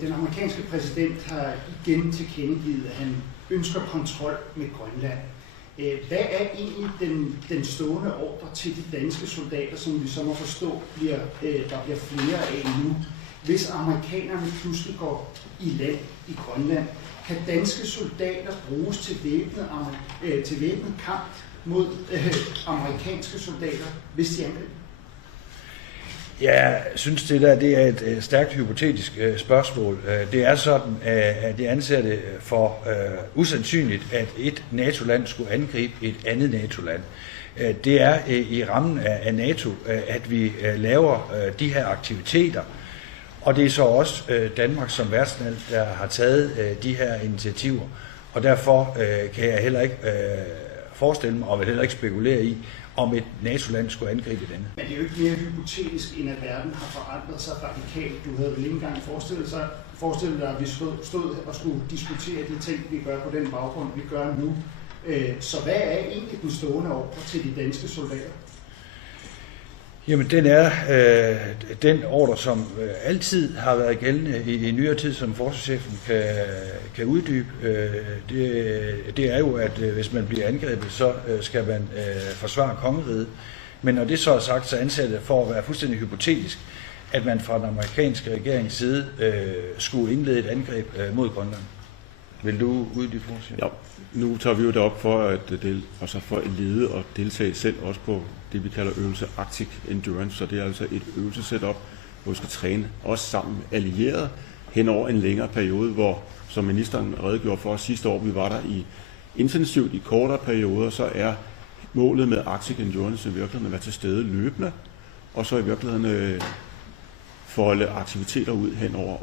Den amerikanske præsident har igen tilkendegivet, at han ønsker kontrol med Grønland. Hvad er egentlig den stående ordre til de danske soldater, som vi så må forstå, der bliver flere af nu? Hvis amerikanerne pludselig går i land i Grønland, kan danske soldater bruges til væbnet kamp mod amerikanske soldater, hvis de angriber? Jeg synes, det er et stærkt hypotetisk spørgsmål. Det er sådan, at jeg anser det for usandsynligt, at et NATO-land skulle angribe et andet NATO-land. Det er i rammen af NATO, at vi laver de her aktiviteter, og det er så også Danmark som værtsland, der har taget de her initiativer. Og derfor kan jeg heller ikke forestille mig, og vil heller ikke spekulere i, om et NATO-land skulle angribe et andet. Men det er jo ikke mere hypotetisk, end at verden har forandret sig radikalt. Du havde vel ikke engang forestillet dig, at vi stod og skulle diskutere de ting, vi gør på den baggrund, vi gør nu. Så hvad er egentlig den stående ordre til de danske soldater? Jamen, den er den ordre, som altid har været gældende i nyere tid, som forsvarschefen kan uddybe. Det er jo, at hvis man bliver angrebet, så skal man forsvare kongeriget. Men når det så er sagt, så anser det for at være fuldstændig hypotetisk, at man fra den amerikanske regerings side skulle indlede et angreb mod Grønland. Vil du uddybe, forsvarschefen? Ja, nu tager vi jo det op for at lede og deltage selv også på det, vi kalder øvelse Arctic Endurance, så det er altså et øvelsesetup, hvor vi skal træne også sammen med allierede hen over en længere periode, hvor, som ministeren redegjorde for sidste år, vi var der intensivt i kortere perioder, så er målet med Arctic Endurance i virkeligheden at være til stede løbende, og så i virkeligheden folde aktiviteter ud hen over året.